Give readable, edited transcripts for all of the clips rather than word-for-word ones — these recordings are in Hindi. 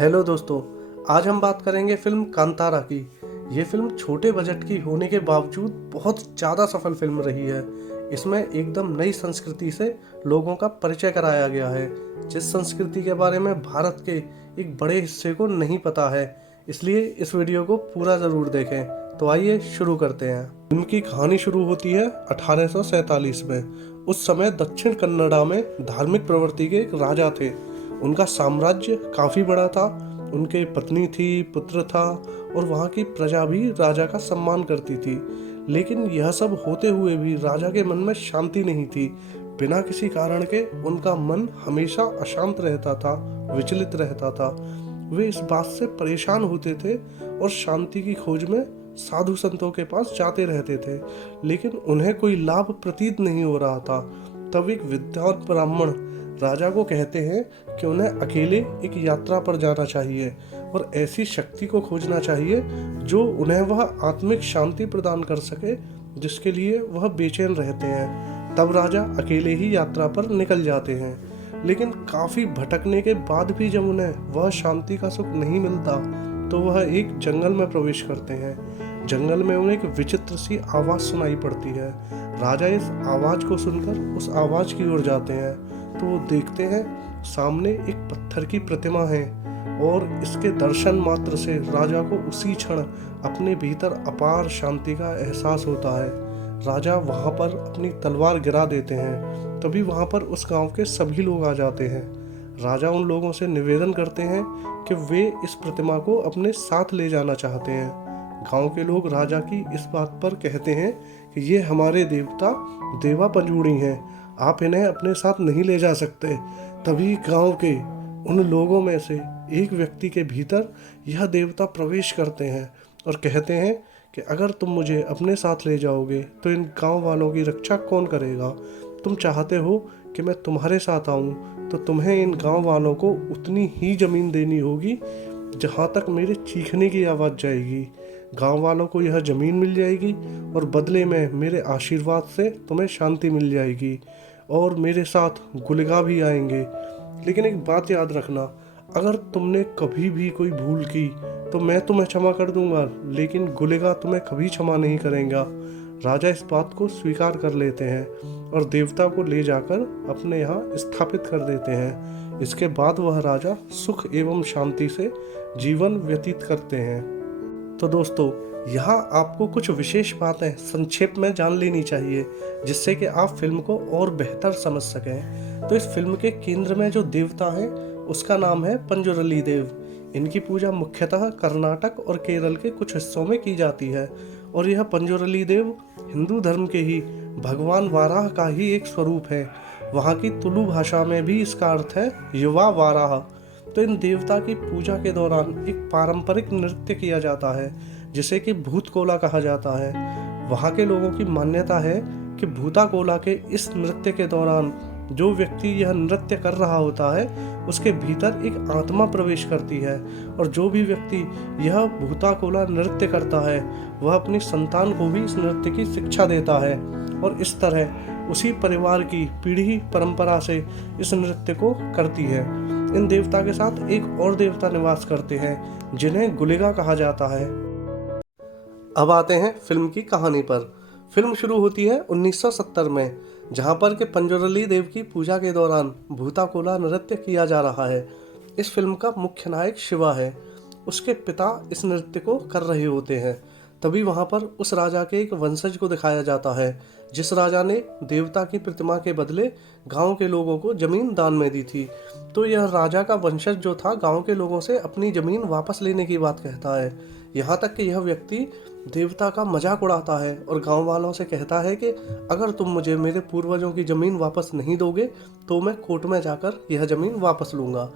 हेलो दोस्तों, आज हम बात करेंगे फिल्म कांतारा की। ये फिल्म छोटे बजट की होने के बावजूद बहुत ज़्यादा सफल फिल्म रही है। इसमें एकदम नई संस्कृति से लोगों का परिचय कराया गया है, जिस संस्कृति के बारे में भारत के एक बड़े हिस्से को नहीं पता है। इसलिए इस वीडियो को पूरा ज़रूर देखें। तो आइए शुरू करते हैं। फिल्म की कहानी शुरू होती है 1847 में। उस समय दक्षिण कन्नड़ा में धार्मिक प्रवृत्ति के एक राजा थे। उनका साम्राज्य काफ़ी बड़ा था। उनके पत्नी थी, पुत्र था और वहाँ की प्रजा भी राजा का सम्मान करती थी। लेकिन यह सब होते हुए भी राजा के मन में शांति नहीं थी। बिना किसी कारण के उनका मन हमेशा अशांत रहता था, विचलित रहता था। वे इस बात से परेशान होते थे और शांति की खोज में साधु संतों के पास जाते रहते थे, लेकिन उन्हें कोई लाभ प्रतीत नहीं हो रहा था। तब एक विद्वान ब्राह्मण राजा को कहते हैं कि उन्हें अकेले एक यात्रा पर जाना चाहिए और ऐसी शक्ति को खोजना चाहिए जो उन्हें वह आत्मिक शांति प्रदान कर सके जिसके लिए वह बेचैन रहते हैं। तब राजा अकेले ही यात्रा पर निकल जाते हैं, लेकिन काफ़ी भटकने के बाद भी जब उन्हें वह शांति का सुख नहीं मिलता तो वह एक जंगल में प्रवेश करते हैं। जंगल में उन्हें एक विचित्र सी आवाज़ सुनाई पड़ती है। राजा इस आवाज़ को सुनकर उस आवाज़ की ओर जाते हैं तो वो देखते हैं सामने एक पत्थर की प्रतिमा है और इसके दर्शन मात्र से राजा को उसी क्षण अपने भीतर अपार शांति का एहसास होता है। राजा वहाँ पर अपनी तलवार गिरा देते हैं। तभी वहाँ पर उस गांव के सभी लोग आ जाते हैं। राजा उन लोगों से निवेदन करते हैं कि वे इस प्रतिमा को अपने साथ ले जाना चाहते हैं। गांव के लोग राजा की इस बात पर कहते हैं कि ये हमारे देवता देवा पंजूड़ी हैं, आप इन्हें अपने साथ नहीं ले जा सकते। तभी गांव के उन लोगों में से एक व्यक्ति के भीतर यह देवता प्रवेश करते हैं और कहते हैं कि अगर तुम मुझे अपने साथ ले जाओगे तो इन गांव वालों की रक्षा कौन करेगा। तुम चाहते हो कि मैं तुम्हारे साथ आऊं तो तुम्हें इन गांव वालों को उतनी ही ज़मीन देनी होगी जहाँ तक मेरे चीखने की आवाज़ जाएगी। गांव वालों को यह ज़मीन मिल जाएगी और बदले में मेरे आशीर्वाद से तुम्हें शांति मिल जाएगी और मेरे साथ गुलिगा भी आएंगे। लेकिन एक बात याद रखना, अगर तुमने कभी भी कोई भूल की तो मैं तुम्हें क्षमा कर दूंगा, लेकिन गुलिगा तुम्हें कभी क्षमा नहीं करेगा। राजा इस बात को स्वीकार कर लेते हैं और देवता को ले जाकर अपने यहाँ स्थापित कर देते हैं। इसके बाद वह राजा सुख एवं शांति से जीवन व्यतीत करते हैं। तो दोस्तों, यहाँ आपको कुछ विशेष बातें संक्षेप में जान लेनी चाहिए जिससे कि आप फिल्म को और बेहतर समझ सकें। तो इस फिल्म के केंद्र में जो देवता है उसका नाम है पंजुरली देव। इनकी पूजा मुख्यतः कर्नाटक और केरल के कुछ हिस्सों में की जाती है और यह पंजुरली देव हिंदू धर्म के ही भगवान वाराह का ही एक स्वरूप है। वहाँ की तुलु भाषा में भी इसका अर्थ है युवा वाराह। तो इन देवता की पूजा के दौरान एक पारंपरिक नृत्य किया जाता है जिसे कि भूतकोला कहा जाता है। वहाँ के लोगों की मान्यता है कि भूताकोला के इस नृत्य के दौरान जो व्यक्ति यह नृत्य कर रहा होता है उसके भीतर एक आत्मा प्रवेश करती है और जो भी व्यक्ति यह भूताकोला नृत्य करता है वह अपनी संतान को भी इस नृत्य की शिक्षा देता है और इस तरह उसी परिवार की पीढ़ी परंपरा से इस नृत्य को करती है। इन देवता के साथ एक और देवता निवास करते हैं जिन्हें गुलिगा कहा जाता है। अब आते हैं फिल्म की कहानी पर। फिल्म शुरू होती है 1970 में, जहां पर के पंजुरली देव की पूजा के दौरान भूताकोला नृत्य किया जा रहा है। इस फिल्म का मुख्य नायक शिवा है। उसके पिता इस नृत्य को कर रहे होते हैं। तभी वहां पर उस राजा के एक वंशज को दिखाया जाता है जिस राजा ने देवता की प्रतिमा के बदले गांव के लोगों को जमीन दान में दी थी। तो यह राजा का वंशज जो था गांव के लोगों से अपनी जमीन वापस लेने की बात कहता है। यहाँ तक कि यह व्यक्ति देवता का मजाक उड़ाता है और गांव वालों से कहता है कि अगर तुम मुझे मेरे पूर्वजों की ज़मीन वापस नहीं दोगे तो मैं कोर्ट में जाकर यह ज़मीन वापस लूँगा।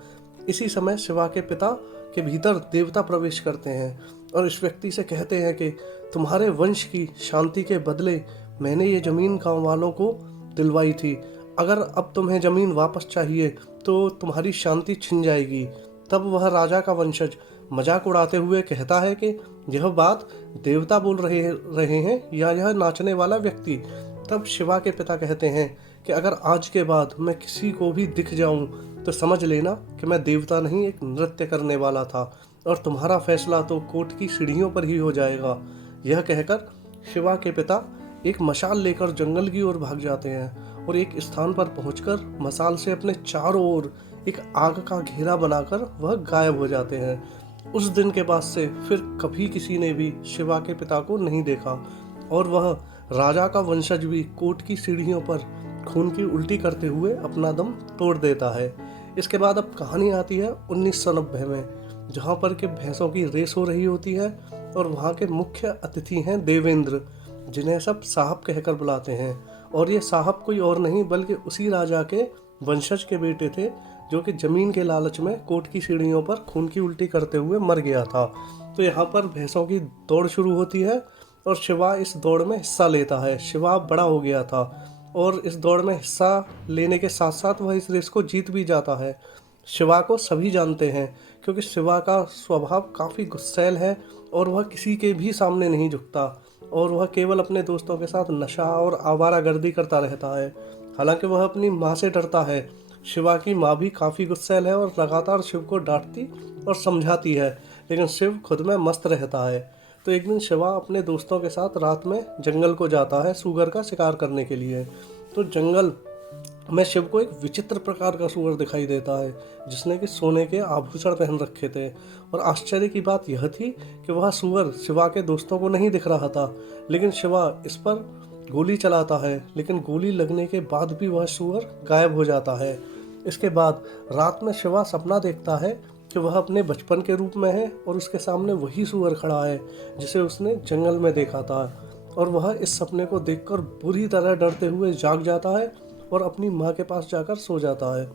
इसी समय शिवा के पिता के भीतर देवता प्रवेश करते हैं और इस व्यक्ति से कहते हैं कि तुम्हारे वंश की शांति के बदले मैंने ये ज़मीन गाँव वालों को दिलवाई थी। अगर अब तुम्हें ज़मीन वापस चाहिए तो तुम्हारी शांति छिन जाएगी। तब वह राजा का वंशज मजाक उड़ाते हुए कहता है कि यह बात देवता बोल रहे हैं या यह नाचने वाला व्यक्ति। तब शिवा के पिता कहते हैं कि अगर आज के बाद मैं किसी को भी दिख जाऊं तो समझ लेना कि मैं देवता नहीं, एक नृत्य करने वाला था, और तुम्हारा फैसला तो कोर्ट की सीढ़ियों पर ही हो जाएगा। यह कहकर शिवा के पिता एक मशाल लेकर जंगल की ओर भाग जाते हैं और एक स्थान पर पहुंचकर मशाल से अपने चारों ओर एक आग का घेरा बनाकर वह गायब हो जाते हैं। उस दिन के बाद से फिर कभी किसी ने भी शिवा के पिता को नहीं देखा, और वह राजा का वंशज भी कोर्ट की सीढ़ियों पर खून की उल्टी करते हुए अपना दम तोड़ देता है। इसके बाद अब कहानी आती है 1990 में, जहाँ पर के भैंसों की रेस हो रही होती है और वहाँ के मुख्य अतिथि हैं देवेंद्र, जिन्हें सब साहब कहकर बुलाते हैं। और ये साहब कोई और नहीं बल्कि उसी राजा के वंशज के बेटे थे जो कि जमीन के लालच में कोर्ट की सीढ़ियों पर खून की उल्टी करते हुए मर गया था। तो यहाँ पर भैंसों की दौड़ शुरू होती है और शिवा इस दौड़ में हिस्सा लेता है। शिवा बड़ा हो गया था और इस दौड़ में हिस्सा लेने के साथ साथ वह इस रेस को जीत भी जाता है। शिवा को सभी जानते हैं क्योंकि शिवा का स्वभाव काफ़ी गुस्सैल है और वह किसी के भी सामने नहीं झुकता, और वह केवल अपने दोस्तों के साथ नशा और आवारागर्दी करता रहता है। हालांकि वह अपनी माँ से डरता है। शिवा की माँ भी काफ़ी गुस्सैल है और लगातार शिव को डांटती और समझाती है, लेकिन शिव खुद में मस्त रहता है। तो एक दिन शिवा अपने दोस्तों के साथ रात में जंगल को जाता है सूगर का शिकार करने के लिए। तो जंगल में शिव को एक विचित्र प्रकार का सूअर दिखाई देता है जिसने कि सोने के आभूषण पहन रखे थे, और आश्चर्य की बात यह थी कि वह सूअर शिवा के दोस्तों को नहीं दिख रहा था। लेकिन शिवा इस पर गोली चलाता है, लेकिन गोली लगने के बाद भी वह सूअर गायब हो जाता है। इसके बाद रात में शिवा सपना देखता है कि वह अपने बचपन के रूप में है और उसके सामने वही सूअर खड़ा है जिसे उसने जंगल में देखा था, और वह इस सपने को देखकर बुरी तरह डरते हुए जाग जाता है और अपनी माँ के पास जाकर सो जाता है।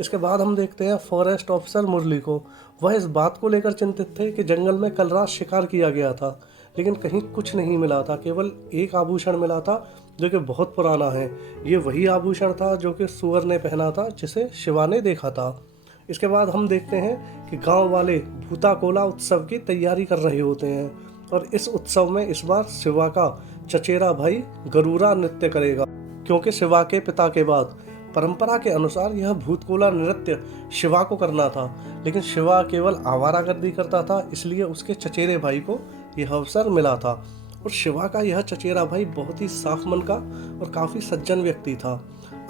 इसके बाद हम देखते हैं फॉरेस्ट ऑफिसर मुरली को। वह इस बात को लेकर चिंतित थे कि जंगल में कल रात शिकार किया गया था, लेकिन कहीं कुछ नहीं मिला था। केवल एक आभूषण मिला था जो कि बहुत पुराना है। ये वही आभूषण था जो कि सूअर ने पहना था जिसे शिवा ने देखा था। इसके बाद हम देखते हैं कि गांव वाले भूताकोला उत्सव की तैयारी कर रहे होते हैं, और इस उत्सव में इस बार शिवा का चचेरा भाई गरुड़ा नृत्य करेगा, क्योंकि शिवा के पिता के बाद परंपरा के अनुसार यह भूतकोला नृत्य शिवा को करना था। लेकिन शिवा केवल आवारागर्दी करता था, इसलिए उसके चचेरे भाई को यह अवसर मिला था। और शिवा का यह चचेरा भाई बहुत ही साफ मन का और काफ़ी सज्जन व्यक्ति था।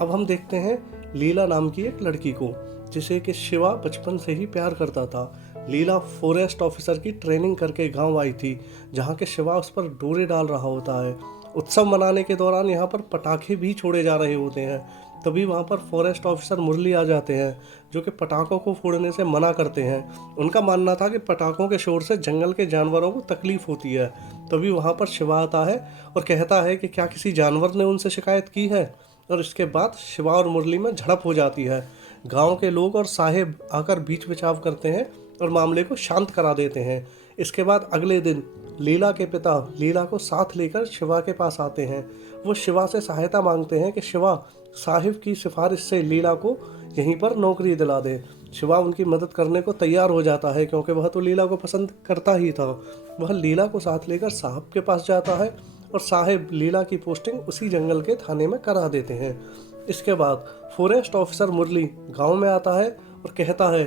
अब हम देखते हैं लीला नाम की एक लड़की को, जिसे कि शिवा बचपन से ही प्यार करता था। लीला फॉरेस्ट ऑफिसर की ट्रेनिंग करके गांव आई थी, जहां के शिवा उस पर डोरे डाल रहा होता है। उत्सव मनाने के दौरान यहाँ पर पटाखे भी छोड़े जा रहे होते हैं। तभी वहाँ पर फॉरेस्ट ऑफिसर मुरली आ जाते हैं, जो कि पटाखों को फोड़ने से मना करते हैं। उनका मानना था कि पटाखों के शोर से जंगल के जानवरों को तकलीफ होती है। तभी वहाँ पर शिवा आता है और कहता है कि क्या किसी जानवर ने उनसे शिकायत की है, और इसके बाद शिवा और मुरली में झड़प हो जाती है। गाँव के लोग और साहेब आकर बीच बचाव करते हैं और मामले को शांत करा देते हैं। इसके बाद अगले दिन लीला के पिता लीला को साथ लेकर शिवा के पास आते हैं। वो शिवा से सहायता मांगते हैं कि शिवा साहिब की सिफारिश से लीला को यहीं पर नौकरी दिला दे। शिवा उनकी मदद करने को तैयार हो जाता है क्योंकि वह तो लीला को पसंद करता ही था। वह लीला को साथ लेकर साहब के पास जाता है और साहिब लीला की पोस्टिंग उसी जंगल के थाने में करा देते हैं। इसके बाद फॉरेस्ट ऑफिसर मुरली गाँव में आता है और कहता है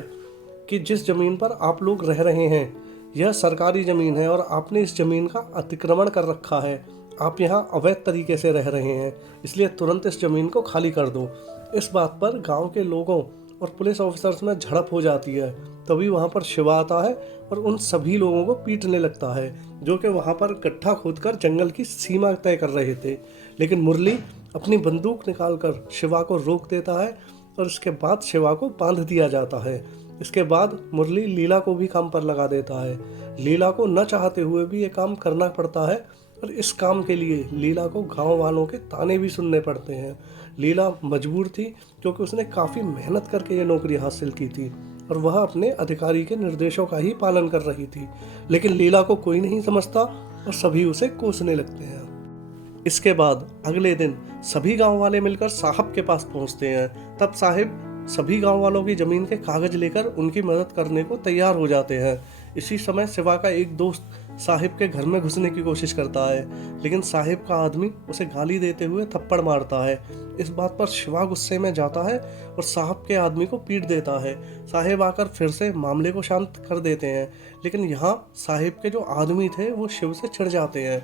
कि जिस ज़मीन पर आप लोग रह रहे हैं यह सरकारी ज़मीन है और आपने इस ज़मीन का अतिक्रमण कर रखा है। आप यहाँ अवैध तरीके से रह रहे हैं, इसलिए तुरंत इस ज़मीन को खाली कर दो। इस बात पर गांव के लोगों और पुलिस ऑफिसर्स में झड़प हो जाती है। तभी वहाँ पर शिवा आता है और उन सभी लोगों को पीटने लगता है जो कि वहाँ पर गड्ढा खोदकर जंगल की सीमा तय कर रहे थे। लेकिन मुरली अपनी बंदूक निकालकर शिवा को रोक देता है और इसके बाद शिवा को बांध दिया जाता है। इसके बाद मुरली लीला को भी काम पर लगा देता है। लीला को न चाहते हुए भी ये काम करना पड़ता है और इस काम के लिए लीला को गांव वालों के ताने भी सुनने पड़ते हैं। लीला मजबूर थी क्योंकि उसने काफ़ी मेहनत करके ये नौकरी हासिल की थी और वह अपने अधिकारी के निर्देशों का ही पालन कर रही थी। लेकिन लीला को कोई नहीं समझता और सभी उसे कोसने लगते हैं। इसके बाद अगले दिन सभी गांव वाले मिलकर साहब के पास पहुंचते हैं। तब साहिब सभी गांव वालों की ज़मीन के कागज़ लेकर उनकी मदद करने को तैयार हो जाते हैं। इसी समय शिवा का एक दोस्त साहिब के घर में घुसने की कोशिश करता है, लेकिन साहिब का आदमी उसे गाली देते हुए थप्पड़ मारता है। इस बात पर शिवा गुस्से में जाता है और साहब के आदमी को पीट देता है। साहिब आकर फिर से मामले को शांत कर देते हैं, लेकिन यहाँ साहिब के जो आदमी थे वो शिव से छिड़ जाते हैं।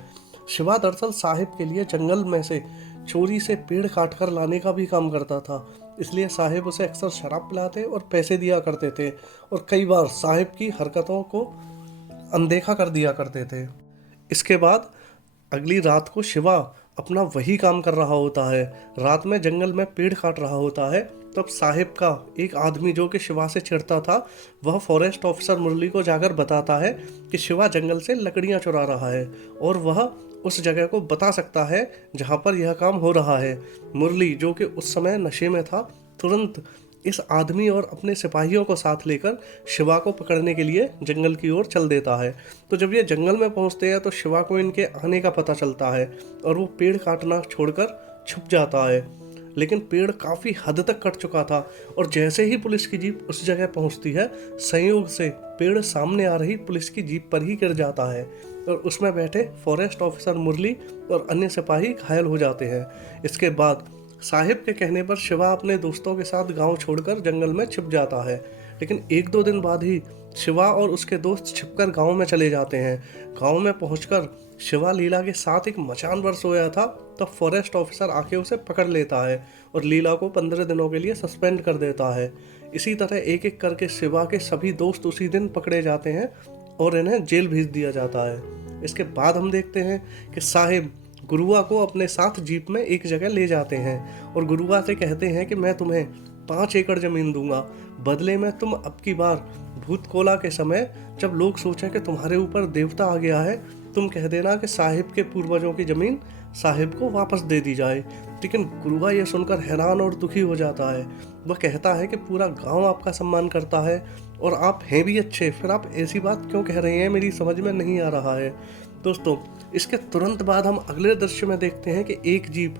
शिवा दरअसल साहिब के लिए जंगल में से चोरी से पेड़ काट कर लाने का भी काम करता था, इसलिए साहिब उसे अक्सर शराब पिलाते और पैसे दिया करते थे और कई बार साहिब की हरकतों को अनदेखा कर दिया करते थे। इसके बाद अगली रात को शिवा अपना वही काम कर रहा होता है। रात में जंगल में पेड़ काट रहा होता है, तब साहिब का एक आदमी जो कि शिवा से चिढ़ता था, वह फॉरेस्ट ऑफिसर मुरली को जाकर बताता है कि शिवा जंगल से लकड़ियां चुरा रहा है और वह उस जगह को बता सकता है जहां पर यह काम हो रहा है। मुरली जो कि उस समय नशे में था, तुरंत इस आदमी और अपने सिपाहियों को साथ लेकर शिवा को पकड़ने के लिए जंगल की ओर चल देता है। तो जब ये जंगल में पहुंचते हैं तो शिवा को इनके आने का पता चलता है और वो पेड़ काटना छोड़कर छुप जाता है, लेकिन पेड़ काफ़ी हद तक कट चुका था और जैसे ही पुलिस की जीप उस जगह पहुंचती है, संयोग से पेड़ सामने आ रही पुलिस की जीप पर ही गिर जाता है और उसमें बैठे फॉरेस्ट ऑफिसर मुरली और अन्य सिपाही घायल हो जाते हैं। इसके बाद साहिब के कहने पर शिवा अपने दोस्तों के साथ गांव छोड़कर जंगल में छिप जाता है, लेकिन 1-2 दिन बाद ही शिवा और उसके दोस्त छिपकर गांव में चले जाते हैं। गांव में पहुंचकर शिवा लीला के साथ एक मचान पर सोया था, तब फॉरेस्ट ऑफिसर आके उसे पकड़ लेता है और लीला को 15 दिनों के लिए सस्पेंड कर देता है। इसी तरह एक एक करके शिवा के सभी दोस्त उसी दिन पकड़े जाते हैं और इन्हें जेल भेज दिया जाता है। इसके बाद हम देखते हैं कि साहिब गुरुआ को अपने साथ जीप में एक जगह ले जाते हैं और गुरुआ से कहते हैं कि मैं तुम्हें 5 एकड़ जमीन दूंगा, बदले में तुम अब की बार भूतकोला के समय जब लोग सोचें कि तुम्हारे ऊपर देवता आ गया है, तुम कह देना कि साहिब के पूर्वजों की जमीन साहिब को वापस दे दी जाए। लेकिन गुरुआ यह सुनकर हैरान और दुखी हो जाता है। वह कहता है कि पूरा गांव आपका सम्मान करता है और आप हैं भी अच्छे, फिर आप ऐसी बात क्यों कह रहे हैं, मेरी समझ में नहीं आ रहा है। दोस्तों, इसके तुरंत बाद हम अगले दृश्य में देखते हैं कि एक जीप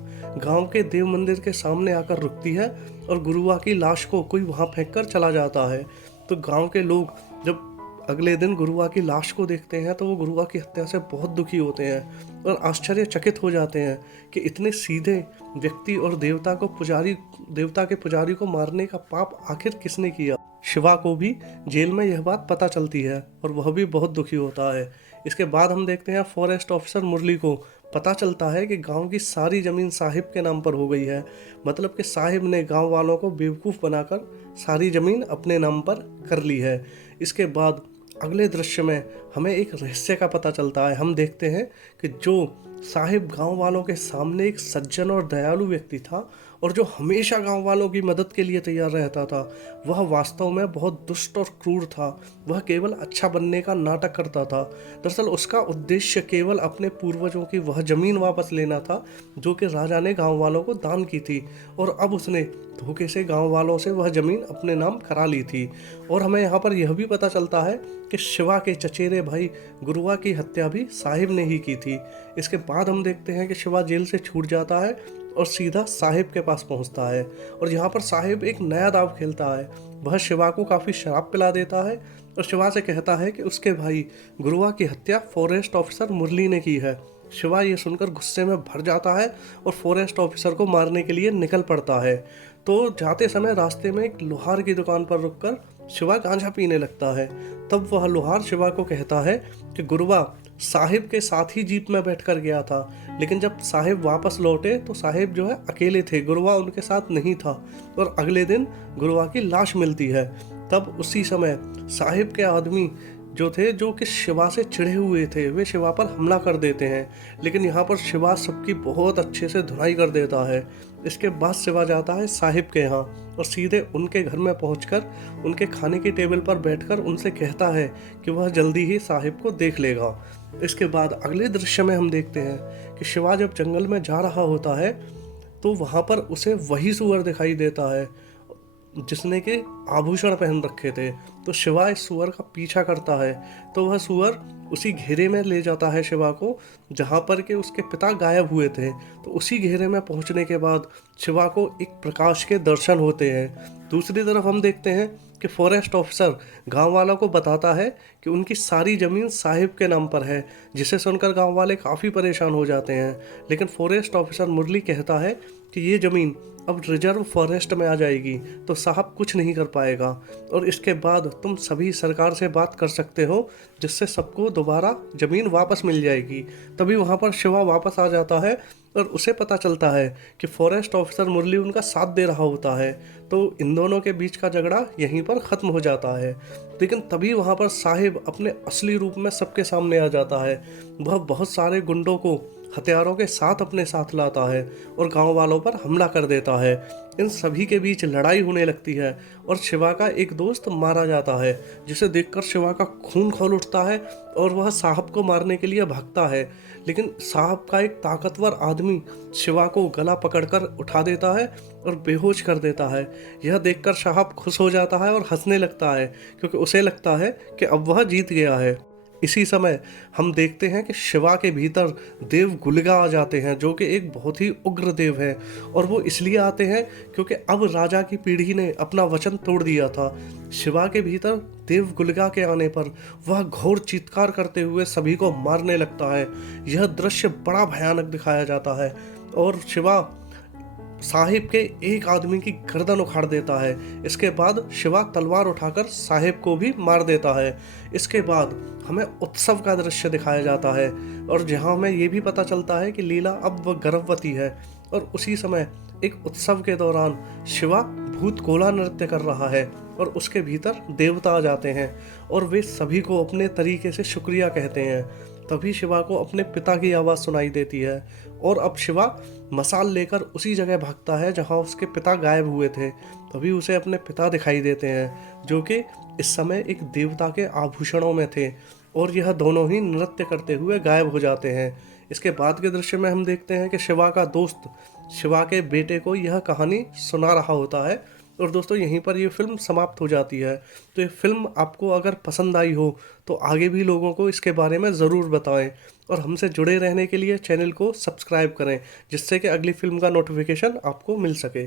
गांव के देव मंदिर के सामने आकर रुकती है और गुरुआ की लाश को कोई वहां फेंक कर चला जाता है। तो गांव के लोग जब अगले दिन गुरुआ की लाश को देखते हैं तो वो गुरुआ की हत्या से बहुत दुखी होते हैं और आश्चर्यचकित हो जाते हैं कि इतने सीधे व्यक्ति और देवता के पुजारी को मारने का पाप आखिर किसने किया। शिवा को भी जेल में यह बात पता चलती है और वह भी बहुत दुखी होता है। इसके बाद हम देखते हैं फॉरेस्ट ऑफिसर मुरली को पता चलता है कि गांव की सारी ज़मीन साहिब के नाम पर हो गई है, मतलब कि साहिब ने गांव वालों को बेवकूफ़ बनाकर सारी ज़मीन अपने नाम पर कर ली है। इसके बाद अगले दृश्य में हमें एक रहस्य का पता चलता है। हम देखते हैं कि जो साहिब गांव वालों के सामने एक सज्जन और दयालु व्यक्ति था और जो हमेशा गांव वालों की मदद के लिए तैयार रहता था, वह वास्तव में बहुत दुष्ट और क्रूर था। वह केवल अच्छा बनने का नाटक करता था। दरअसल उसका उद्देश्य केवल अपने पूर्वजों की वह जमीन वापस लेना था जो कि राजा ने गांव वालों को दान की थी और अब उसने धोखे से गांव वालों से वह जमीन अपने नाम करा ली थी। और हमें यहाँ पर यह भी पता चलता है कि शिवा के चचेरे भाई गुरुआ की हत्या भी साहिब ने ही की थी। इसके बाद हम देखते हैं कि शिवा जेल से छूट जाता है और सीधा साहिब के पास पहुंचता है और यहाँ पर साहिब एक नया दाव खेलता है। वह शिवा को काफ़ी शराब पिला देता है और शिवा से कहता है कि उसके भाई गुरुआ की हत्या फॉरेस्ट ऑफिसर मुरली ने की है। शिवा ये सुनकर गुस्से में भर जाता है और फॉरेस्ट ऑफिसर को मारने के लिए निकल पड़ता है। तो जाते समय रास्ते में एक लोहार की दुकान पर रुककर शिवा गांजा पीने लगता है। तब वह लोहार शिवा को कहता है कि गुरुआ साहिब के साथ ही जीप में बैठकर गया था, लेकिन जब साहिब वापस लौटे तो साहिब जो है अकेले थे, गुरुआ उनके साथ नहीं था और अगले दिन गुरुआ की लाश मिलती है। तब उसी समय साहिब के आदमी जो थे, जो कि शिवा से चिढ़े हुए थे, वे शिवा पर हमला कर देते हैं, लेकिन यहाँ पर शिवा सबकी बहुत अच्छे से धुनाई कर देता है। इसके बाद शिवा जाता है साहिब के यहाँ और सीधे उनके घर में पहुंचकर उनके खाने की टेबल पर बैठकर उनसे कहता है कि वह जल्दी ही साहिब को देख लेगा। इसके बाद अगले दृश्य में हम देखते हैं कि शिवा जब जंगल में जा रहा होता है तो वहाँ पर उसे वही सुअर दिखाई देता है जिसने के आभूषण पहन रखे थे। तो शिवा इस सुअर का पीछा करता है, तो वह सुअर उसी घेरे में ले जाता है शिवा को जहाँ पर के उसके पिता गायब हुए थे। तो उसी घेरे में पहुँचने के बाद शिवा को एक प्रकाश के दर्शन होते हैं। दूसरी तरफ हम देखते हैं कि फॉरेस्ट ऑफिसर गांव वालों को बताता है कि उनकी सारी ज़मीन साहिब के नाम पर है, जिसे सुनकर गांव वाले काफ़ी परेशान हो जाते हैं। लेकिन फॉरेस्ट ऑफिसर मुरली कहता है कि ये ज़मीन अब रिजर्व फॉरेस्ट में आ जाएगी, तो साहब कुछ नहीं कर पाएगा, और इसके बाद तुम सभी सरकार से बात कर सकते हो, जिससे सबको दोबारा ज़मीन वापस मिल जाएगी। तभी वहाँ पर शिवा वापस आ जाता है और उसे पता चलता है कि फॉरेस्ट ऑफिसर मुरली उनका साथ दे रहा होता है। तो इन दोनों के बीच का झगड़ा यहीं पर ख़त्म हो जाता है। लेकिन तभी वहाँ पर साहिब अपने असली रूप में सबके सामने आ जाता है। वह बहुत सारे गुंडों को हथियारों के साथ अपने साथ लाता है और गांव वालों पर हमला कर देता है। इन सभी के बीच लड़ाई होने लगती है और शिवा का एक दोस्त मारा जाता है, जिसे देखकर शिवा का खून खौल उठता है और वह साहब को मारने के लिए भागता है। लेकिन साहब का एक ताकतवर आदमी शिवा को गला पकड़कर उठा देता है और बेहोश कर देता है। यह देखकर साहब खुश हो जाता है और हंसने लगता है, क्योंकि उसे लगता है कि अब वह जीत गया है। इसी समय हम देखते हैं कि शिवा के भीतर देव गुलिगा आ जाते हैं, जो कि एक बहुत ही उग्र देव है। और वो इसलिए आते हैं क्योंकि अब राजा की पीढ़ी ने अपना वचन तोड़ दिया था। शिवा के भीतर देव गुलिगा के आने पर वह घोर चीत्कार करते हुए सभी को मारने लगता है। यह दृश्य बड़ा भयानक दिखाया जाता है और शिवा साहिब के एक आदमी की गर्दन उखाड़ देता है। इसके बाद शिवा तलवार उठाकर साहिब को भी मार देता है। इसके बाद हमें उत्सव का दृश्य दिखाया जाता है और जहां हमें ये भी पता चलता है कि लीला अब वह गर्भवती है। और उसी समय एक उत्सव के दौरान शिवा भूत कोला नृत्य कर रहा है और उसके भीतर देवता आ जाते हैं और वे सभी को अपने तरीके से शुक्रिया कहते हैं। तभी शिवा को अपने पिता की आवाज़ सुनाई देती है और अब शिवा मसाल लेकर उसी जगह भागता है जहां उसके पिता गायब हुए थे। तभी उसे अपने पिता दिखाई देते हैं, जो कि इस समय एक देवता के आभूषणों में थे, और यह दोनों ही नृत्य करते हुए गायब हो जाते हैं। इसके बाद के दृश्य में हम देखते हैं कि शिवा का दोस्त शिवा के बेटे को यह कहानी सुना रहा होता है। और दोस्तों, यहीं पर ये फिल्म समाप्त हो जाती है। तो ये फिल्म आपको अगर पसंद आई हो तो आगे भी लोगों को इसके बारे में ज़रूर बताएं, और हमसे जुड़े रहने के लिए चैनल को सब्सक्राइब करें, जिससे कि अगली फिल्म का नोटिफिकेशन आपको मिल सके।